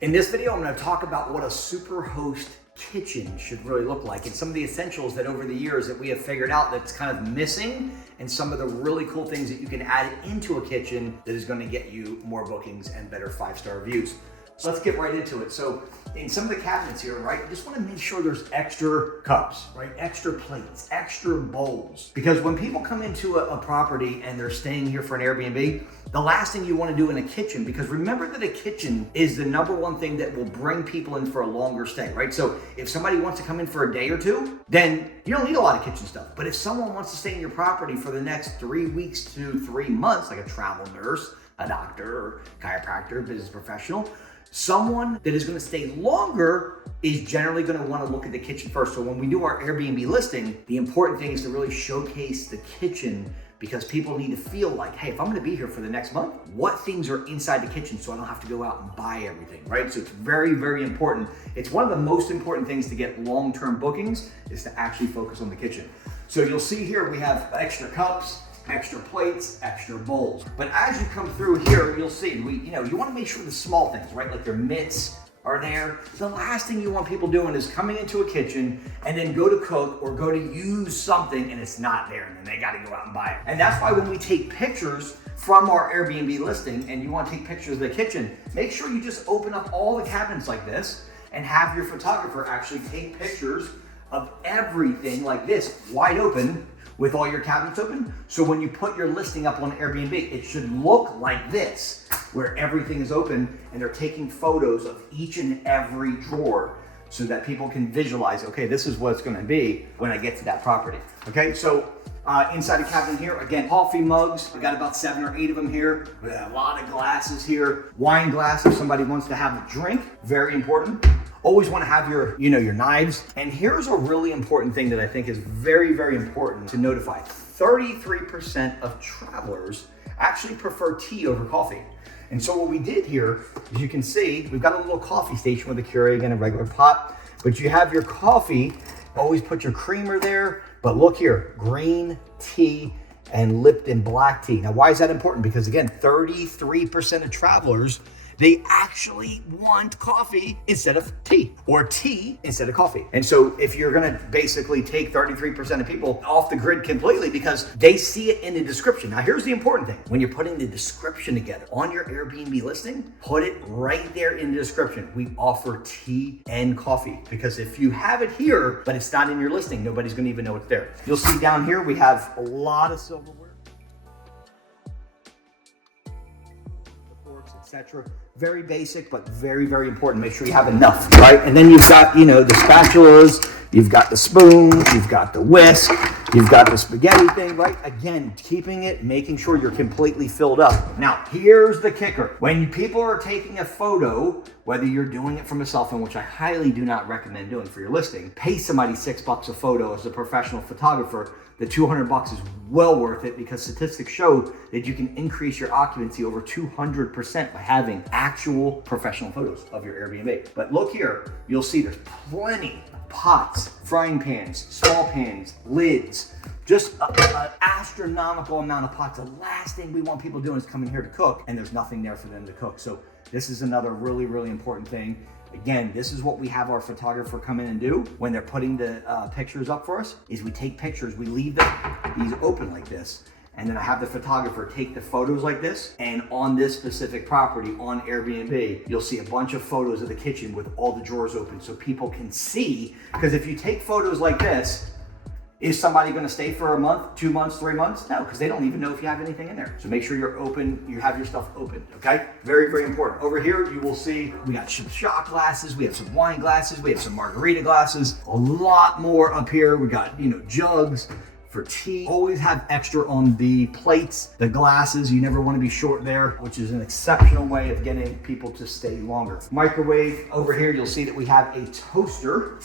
In this video, I'm going to talk about what a superhost kitchen should really look like and some of the essentials that over the years that we have figured out that's kind of missing, and some of the really cool things that you can add into a kitchen that is going to get you more bookings and better 5-star reviews. So let's get right into it. So in some of the cabinets here, right, you just want to make sure there's extra cups, right? Extra plates, extra bowls. Because when people come into a property and they're staying here for an Airbnb, the last thing you want to do in a kitchen, because remember that a kitchen is the #1 thing that will bring people in for a longer stay, right? So if somebody wants to come in for a day or two, then you don't need a lot of kitchen stuff. But if someone wants to stay in your property for the next 3 weeks to 3 months, like a travel nurse, a doctor, or chiropractor, business professional, someone that is going to stay longer is generally going to want to look at the kitchen first. So when we do our Airbnb listing, the important thing is to really showcase the kitchen, because people need to feel like, hey, if I'm going to be here for the next month, what things are inside the kitchen so I don't have to go out and buy everything, right? So it's very, very important. It's one of the most important things to get long-term bookings is to actually focus on the kitchen. So you'll see here we have extra cups, extra plates, extra bowls. But as you come through here, you'll see, you want to make sure the small things, right? Like your mitts are there. The last thing you want people doing is coming into a kitchen and then go to cook or go to use something and it's not there, and then they got to go out and buy it. And that's why when we take pictures from our Airbnb listing and you want to take pictures of the kitchen, make sure you just open up all the cabinets like this and have your photographer actually take pictures of everything like this, wide open, with all your cabinets open. So when you put your listing up on Airbnb, it should look like this, where everything is open and they're taking photos of each and every drawer so that people can visualize, okay, this is what it's gonna be when I get to that property. Okay, so inside the cabinet here, again, coffee mugs. We got about 7 or 8 of them here. We got a lot of glasses here. Wine glass if somebody wants to have a drink, very important. Always want to have your knives. And here's a really important thing that I think is very, very important to notify. 33% of travelers actually prefer tea over coffee. And so what we did here, as you can see, we've got a little coffee station with a Keurig and a regular pot, but you have your coffee, always put your creamer there. But look here, green tea and Lipton black tea. Now, why is that important? Because again, 33% of travelers, they actually want coffee instead of tea, or tea instead of coffee. And so if you're gonna basically take 33% of people off the grid completely because they see it in the description. Now here's the important thing. When you're putting the description together on your Airbnb listing, put it right there in the description. We offer tea and coffee, because if you have it here, but it's not in your listing, nobody's gonna even know it's there. You'll see down here, we have a lot of silverware, etc. Very basic, but very, very important. Make sure you have enough, right? And then you've got, the spatulas, you've got the spoon, you've got the whisk, you've got the spaghetti thing, right? Again, keeping it, making sure you're completely filled up. Now, here's the kicker. When people are taking a photo, whether you're doing it from a cell phone, which I highly do not recommend doing for your listing, pay somebody $6 a photo as a professional photographer. The $200 is well worth it, because statistics show that you can increase your occupancy over 200% by having actual professional photos of your Airbnb. But look here, you'll see there's plenty of pots, frying pans, small pans, lids, just an astronomical amount of pots. The last thing we want people doing is coming here to cook and there's nothing there for them to cook. So this is another really, really important thing. Again, this is what we have our photographer come in and do when they're putting the pictures up for us, is we take pictures, we leave these open like this, and then I have the photographer take the photos like this. And on this specific property on Airbnb, you'll see a bunch of photos of the kitchen with all the drawers open so people can see. Because if you take photos like this, is somebody going to stay for a month, 2 months, 3 months? No, because they don't even know if you have anything in there. So make sure you're open, you have your stuff open, okay? Very, very important. Over here, you will see we got some shot glasses, we have some wine glasses, we have some margarita glasses, a lot more up here. We got, jugs for tea. Always have extra on the plates, the glasses. You never want to be short there, which is an exceptional way of getting people to stay longer. Microwave. Over here, you'll see that we have a toaster.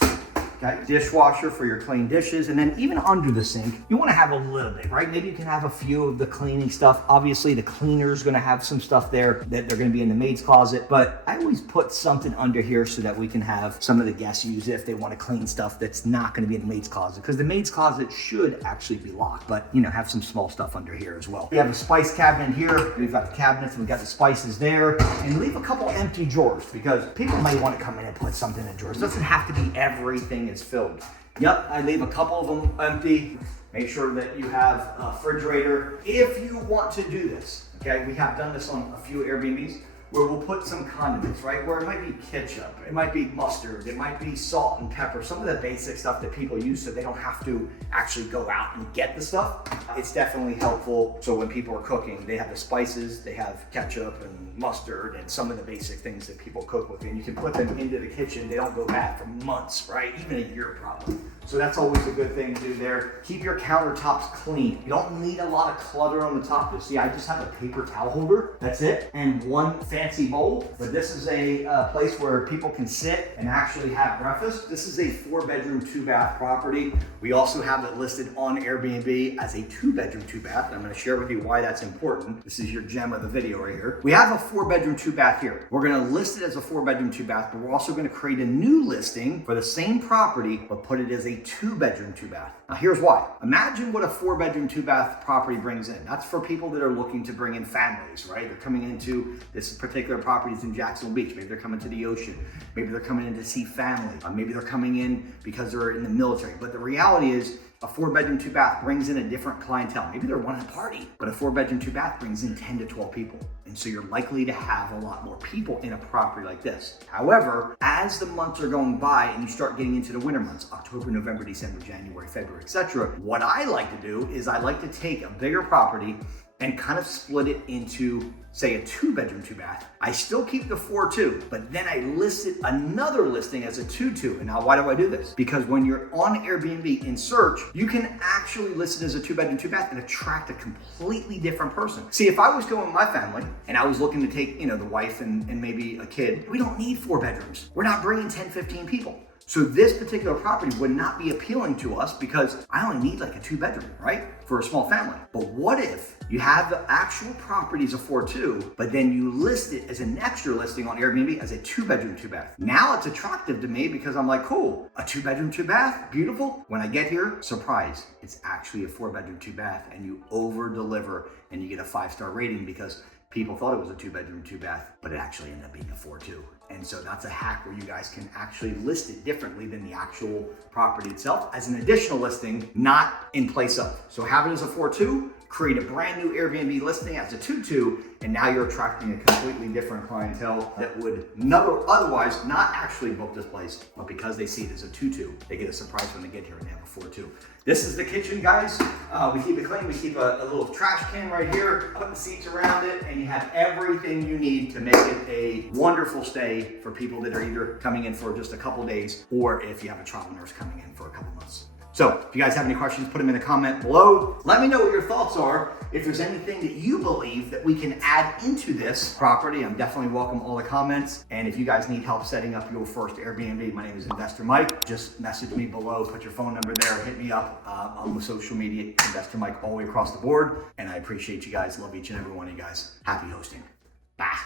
okay? Dishwasher for your clean dishes, and then even under the sink, you wanna have a little bit, right? Maybe you can have a few of the cleaning stuff. Obviously, the cleaner's gonna have some stuff there that they're gonna be in the maid's closet, but I always put something under here so that we can have some of the guests use it if they wanna clean stuff that's not gonna be in the maid's closet, because the maid's closet should actually be locked, but have some small stuff under here as well. We have a spice cabinet here. We've got the cabinets, we've got the spices there, and leave a couple empty drawers because people might want to come in and put something in drawers. It doesn't have to be everything is filled. Yep, I leave a couple of them empty. Make sure that you have a refrigerator. If you want to do this, okay, we have done this on a few Airbnbs where we'll put some condiments, right? Where it might be ketchup, it might be mustard, it might be salt and pepper, some of the basic stuff that people use so they don't have to actually go out and get the stuff. It's definitely helpful. So when people are cooking, they have the spices, they have ketchup and mustard and some of the basic things that people cook with. And you can put them into the kitchen. They don't go bad for months, right? Even a year probably. So that's always a good thing to do there. Keep your countertops clean. You don't need a lot of clutter on the top. You see, I just have a paper towel holder. That's it. And one fancy bowl. But this is a place where people can sit and actually have breakfast. This is a 4-bedroom, 2-bath property. We also have it listed on Airbnb as a 2-bedroom, 2-bath. I'm gonna share with you why that's important. This is your gem of the video right here. We have a 4-bedroom, 2-bath here. We're gonna list it as a 4-bedroom, 2-bath, but we're also gonna create a new listing for the same property, but put it as a 2-bedroom, 2-bath. Now here's why. Imagine what a 4-bedroom, 2-bath property brings in. That's for people that are looking to bring in families, right? They're coming into this particular properties in Jacksonville Beach. Maybe they're coming to the ocean. Maybe they're coming in to see family. Maybe they're coming in because they're in the military. But the reality is, a 4-bedroom, 2-bath brings in a different clientele. Maybe they're wanting a party, but a 4-bedroom, 2-bath brings in 10 to 12 people. And so you're likely to have a lot more people in a property like this. However, as the months are going by and you start getting into the winter months, October, November, December, January, February, etc., what I like to do is I like to take a bigger property and kind of split it into, say, a 2-bedroom, 2-bath. I still keep the 4-2, but then I listed another listing as a 2-2. And now why do I do this? Because when you're on Airbnb in search, you can actually list it as a 2-bedroom, 2-bath and attract a completely different person. See, if I was going with my family and I was looking to take, the wife and maybe a kid, we don't need 4 bedrooms. We're not bringing 10, 15 people. So this particular property would not be appealing to us because I only need like a 2-bedroom, right? For a small family. But what if you have the actual property as a 4-2, but then you list it as an extra listing on Airbnb as a 2-bedroom, 2-bath? Now it's attractive to me because I'm like, cool, a 2-bedroom, 2-bath, beautiful. When I get here, surprise, it's actually a 4-bedroom, 2-bath, and you over deliver and you get a 5-star rating because people thought it was a 2-bedroom, 2-bath, but it actually ended up being a 4-2. And so that's a hack where you guys can actually list it differently than the actual property itself as an additional listing, not in place of. So have it as a 4-2, create a brand new Airbnb listing as a 2-2, and now you're attracting a completely different clientele that would never otherwise not actually book this place, but because they see it as a 2-2, they get a surprise when they get here and they have a 4-2. This is the kitchen, guys. We keep it clean. We keep a little trash can right here, put the seats around it, and you have everything you need to make it a wonderful stay for people that are either coming in for just a couple days or if you have a travel nurse coming in for a couple months. So if you guys have any questions, put them in the comment below. Let me know what your thoughts are. If there's anything that you believe that we can add into this property, I'm definitely welcome all the comments. And if you guys need help setting up your first Airbnb, my name is Investor Mike. Just message me below, put your phone number there, hit me up on the social media, Investor Mike all the way across the board. And I appreciate you guys. Love each and every one of you guys. Happy hosting. Bye.